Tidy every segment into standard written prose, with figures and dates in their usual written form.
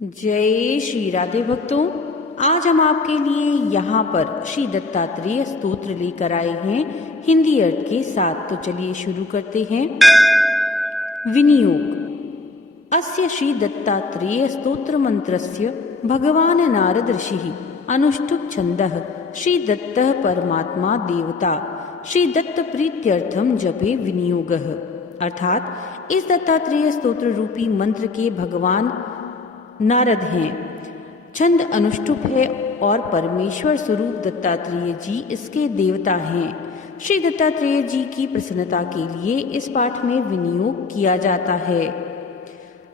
जय श्री राधे भक्तों। आज हम आपके लिए यहाँ पर श्री दत्तात्रेय स्तोत्र लेकर आए हैं हिंदी अर्थ के साथ। तो चलिए शुरू करते हैं। विनियोग। अस्य श्री दत्तात्रेय स्तोत्र मंत्रस्य भगवान नारद ऋषिः अनुष्टुप् छन्दः श्री दत्तः परमात्मा देवता श्री दत्त प्रीत्यर्थम जपे विनियोगः। अर्थात इस दत्तात्रेय स्तोत्र रूपी मंत्र के भगवान नारद हैं, छंद अनुष्टुप है और परमेश्वर स्वरूप दत्तात्रेय जी इसके देवता हैं। श्री दत्तात्रेय जी की प्रसन्नता के लिए इस पाठ में विनियोग किया जाता है।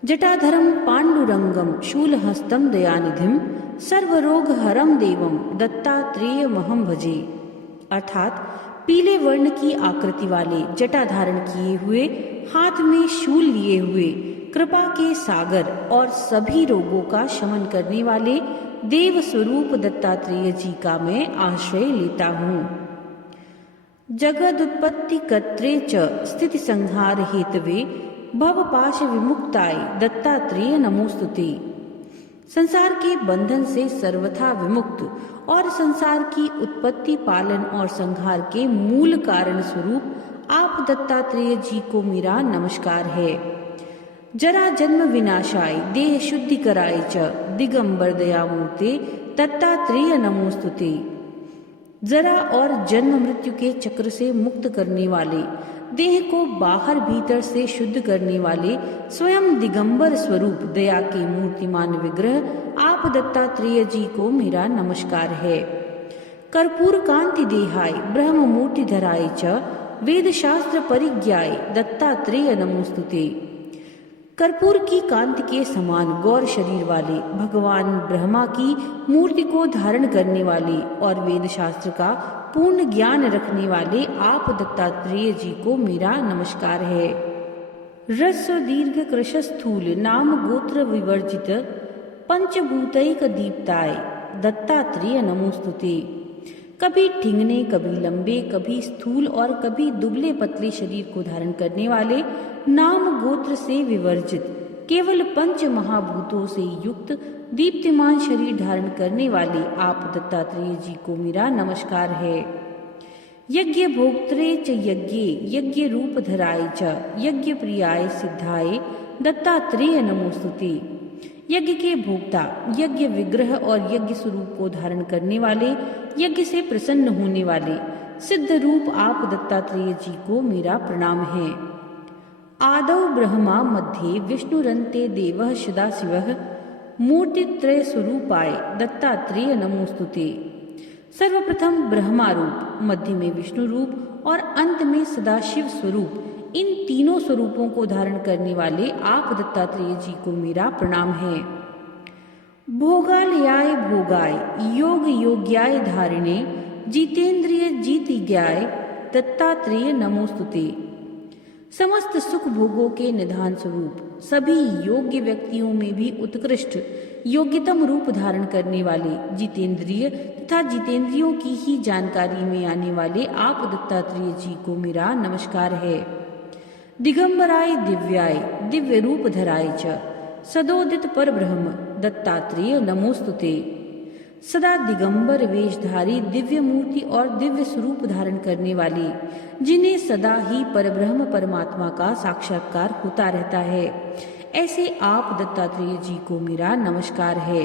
जटाधरम पांडुरंगम शूलहस्तम दयानिधिम सर्वरोगहरम देवम दत्तात्रेयमहं भजे। अर्थात पीले वर्ण की आकृति वाले जटा धारण किए हुए, हाथ में शूल लिए हुए, कृपा के सागर और सभी रोगों का शमन करने वाले देव स्वरूप दत्तात्रेय जी का मैं आश्रय लेता हूँ। जगदुत्पत्ति कर्त्रे च स्थिति संहार हेतवे भव पाश विमुक्ताय दत्तात्रेय नमोस्तुते। संसार के बंधन से सर्वथा विमुक्त और संसार की उत्पत्ति, पालन और संहार के मूल कारण स्वरूप आप दत्तात्रेय जी को मेरा नमस्कार है। जरा जन्म विनाशाय देह शुद्धि कराय च दिगंबर दयामूर्ते दत्तात्रेय नमोस्तुते। जरा और जन्म मृत्यु के चक्र से मुक्त करने वाले, देह को बाहर भीतर से शुद्ध करने वाले स्वयं दिगंबर स्वरूप दया के मूर्तिमान विग्रह आप दत्तात्रेय जी को मेरा नमस्कार है। कर्पूर कांति देहाय ब्रह्म मूर्ति धराय च वेद शास्त्र परिज्ञाय दत्तात्रेय नमोस्तुते। कर्पूर की कांति के समान गौर शरीर वाले भगवान ब्रह्मा की मूर्ति को धारण करने वाले और वेद शास्त्र का पूर्ण ज्ञान रखने वाले आप दत्तात्रेय जी को मेरा नमस्कार है। ह्रस्व दीर्घ कृश स्थूल नाम गोत्र विवर्जित पंचभूतैक दीप्ताय दत्तात्रेय नमोस्तुते। कभी ठिंगने, कभी लंबे, कभी स्थूल और कभी दुबले पतले शरीर को धारण करने वाले, नाम गोत्र से विवर्जित, केवल पंच महाभूतों से युक्त दीप्तिमान शरीर धारण करने वाले आप दत्तात्रेय जी को मेरा नमस्कार है। यज्ञ भोक्त्रे च यज्ञे यज्ञ रूप धराय च यज्ञ प्रियाय सिद्धाय दत्तात्रेय नमोस्तुते। यज्ञ के भोक्ता, यज्ञ विग्रह और यज्ञ स्वरूप को धारण करने वाले, यज्ञ से प्रसन्न होने वाले सिद्ध रूप आप दत्तात्रेय जी को मेरा प्रणाम है। आदौ ब्रह्मा मध्ये विष्णुरन्ते देवः सदाशिवः मूर्तित्रय स्वरूपाय दत्तात्रेय नमोस्तुते। सर्वप्रथम ब्रह्मा रूप, मध्य में विष्णु रूप और अंत में सदाशिव स्वरूप, इन तीनों स्वरूपों को धारण करने वाले आप दत्तात्रेय जी को मेरा प्रणाम है। भोगालयाय भोगाय योग योग्याय धारिणे जितेंद्रिय जीतिज्ञाय दत्तात्रेय नमोस्तुते। समस्त सुख भोगों के निधान स्वरूप, सभी योग्य व्यक्तियों में भी उत्कृष्ट योग्यतम रूप धारण करने वाले, जितेंद्रिय तथा जितेंद्रियों की ही जानकारी में आने वाले आप दत्तात्रेय जी को मेरा नमस्कार है। दिगंबराय दिव्याय दिव्य रूप धराय च सदोदित पर ब्रह्म दत्तात्रेय नमोस्तुते। सदा दिगंबर वेशधारी, दिव्य मूर्ति और दिव्य स्वरूप धारण करने वाले, जिन्हें सदा ही परब्रह्म परमात्मा का साक्षात्कार होता रहता है, ऐसे आप दत्तात्रेय जी को मेरा नमस्कार है।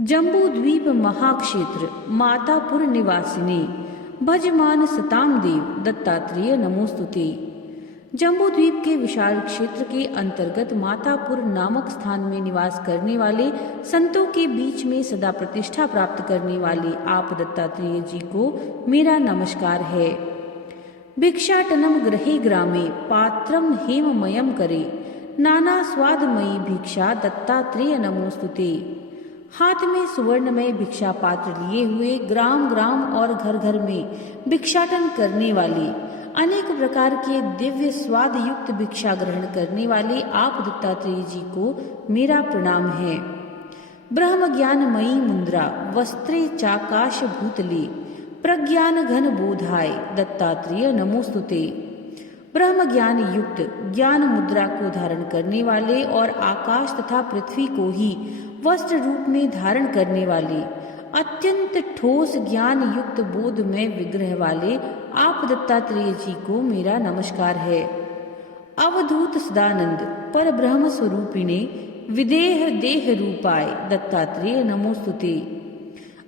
जम्बू द्वीप महाक्षेत्र मातापुर निवासिने भजमान सताम देव दत्तात्रेय नमोस्तुते। जम्बू द्वीप के विशाल क्षेत्र के अंतर्गत मातापुर नामक स्थान में निवास करने वाले, संतों के बीच में सदा प्रतिष्ठा प्राप्त करने वाले आप दत्तात्रेय जी को मेरा नमस्कार है। भिक्षाटनम गृहे ग्रामे पात्रम हेममयम करे नाना स्वादमयी भिक्षा दत्तात्रेय नमोस्तुते। हाथ में सुवर्णमय भिक्षा पात्र लिए हुए, ग्राम ग्राम और घर घर में भिक्षाटन करने वाले, अनेक प्रकार के दिव्य स्वाद युक्त भिक्षा ग्रहण करने वाले आप दत्तात्रेय जी को मेरा प्रणाम है। ब्रह्म ज्ञानमयी मुद्रा वस्त्रे चाकाश भूतले प्रज्ञान घन बोधाय दत्तात्रेय नमोस्तुते। ब्रह्म ज्ञान युक्त ज्ञान मुद्रा को धारण करने वाले और आकाश तथा पृथ्वी को ही वस्त्र रूप में धारण करने वाले, अत्यंत ठोस ज्ञान युक्त बोधमय विग्रह वाले आप दत्तात्रेय जी को मेरा नमस्कार है। अवधूत सदानंद पर ब्रह्म स्वरूपिणे विदेह देह रूपाय दत्तात्रेय नमोस्तुते।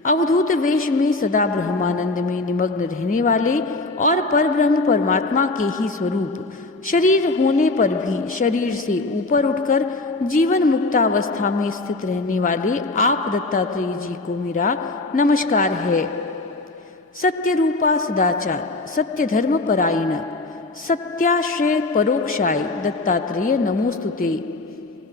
अवधूत वेश में सदा ब्रह्मानंद में निमग्न रहने वाले और पर ब्रह्म परमात्मा के ही स्वरूप, शरीर होने पर भी शरीर से ऊपर उठकर जीवन मुक्तावस्था में स्थित रहने वाले आप दत्तात्रेय जी को मेरा नमस्कार है। सत्य रूपा सदाचार सत्य धर्म परायण सत्याश्रय परोक्षाय दत्तात्रेय नमोस्तुते।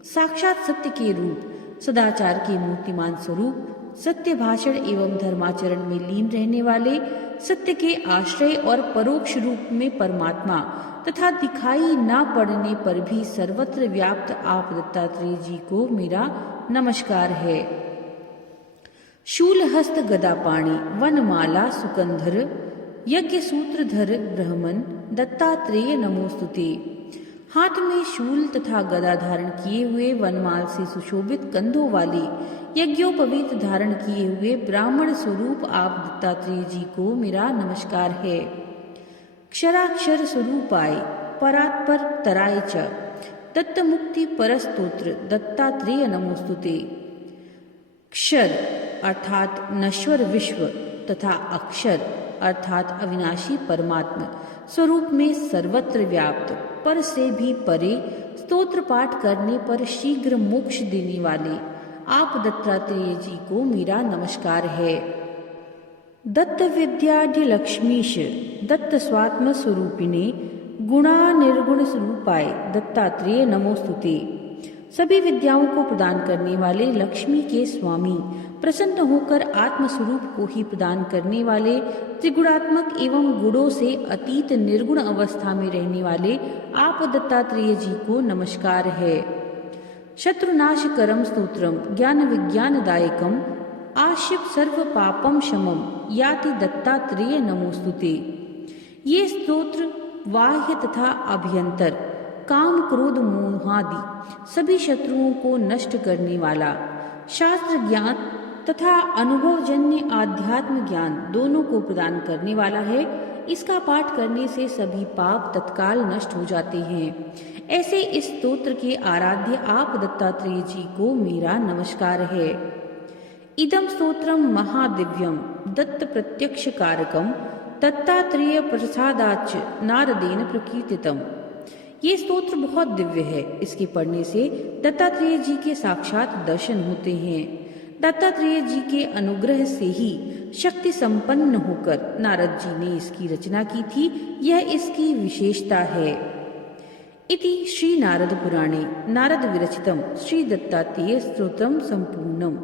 साक्षात सत्य के रूप, सदाचार के मूर्तिमान स्वरूप, सत्य भाषण एवं धर्माचरण में लीन रहने वाले, सत्य के आश्रय और परोक्ष रूप में परमात्मा तथा दिखाई न पड़ने पर भी सर्वत्र व्याप्त आप दत्तात्रेय जी को मेरा नमस्कार है। शूलहस्त गदापाणि वनमाला सुकंधर यज्ञ सूत्रधर ब्रह्मन दत्तात्रेय नमोस्तुते। हाथ में शूल तथा गदा धारण किए हुए, वनमाल से सुशोभित कंधों वाले, यज्ञोपवीत धारण किए हुए ब्राह्मण स्वरूप आप दत्तात्रेय जी को मेरा नमस्कार है। क्षराक्षर स्वरूपाय परात्पर तराय च दत्त मुक्ति परस्तोत्र दत्तात्रेय नमोस्तुते। क्षर अर्थात नश्वर विश्व तथा अक्षर अर्थात अविनाशी परमात्मा स्वरूप में सर्वत्र व्याप्त, पर से भी परे, स्तोत्र पाठ करने पर शीघ्र मोक्ष देने वाले आप दत्तात्रेय जी को मेरा नमस्कार है। दत्त विद्याधि लक्ष्मीश दत्त स्वात्म स्वरूपिणे गुणा निर्गुण स्वरूपाय दत्तात्रेय नमोस्तुते। सभी विद्याओं को प्रदान करने वाले लक्ष्मी के स्वामी, प्रसन्न होकर आत्मस्वरूप को ही प्रदान करने वाले, त्रिगुणात्मक एवं गुणों से अतीत निर्गुण अवस्था में रहने वाले आप दत्तात्रेय जी को नमस्कार है। शत्रुनाशकरम स्तोत्रम ज्ञान विज्ञानदायकम आशिप सर्व पापम शमम याति दत्तात्रेय नमोस्तुते। ये स्तोत्र बाह्य तथा अभ्यंतर, काम क्रोध मोहादि सभी शत्रुओं को नष्ट करने वाला, शास्त्र ज्ञान तथा अनुभवजन्य आध्यात्म ज्ञान दोनों को प्रदान करने वाला है। इसका पाठ करने से सभी पाप तत्काल नष्ट हो जाते हैं। ऐसे इस स्तोत्र के आराध्य आप दत्तात्रेय जी को मेरा नमस्कार है। इदम स्तोत्रम महादिव्यम दत्त प्रत्यक्ष कारकम दत्तात्रेय प्रसादाच नारदेन प्रकीर्तितम। ये स्तोत्र बहुत दिव्य है। इसके पढ़ने से दत्तात्रेय जी के साक्षात दर्शन होते हैं। दत्तात्रेय जी के अनुग्रह से ही शक्ति संपन्न होकर नारद जी ने इसकी रचना की थी। यह इसकी विशेषता है। इति श्री नारद पुराणे नारद विरचितम श्री दत्तात्रेय स्तोत्रम संपूर्णम।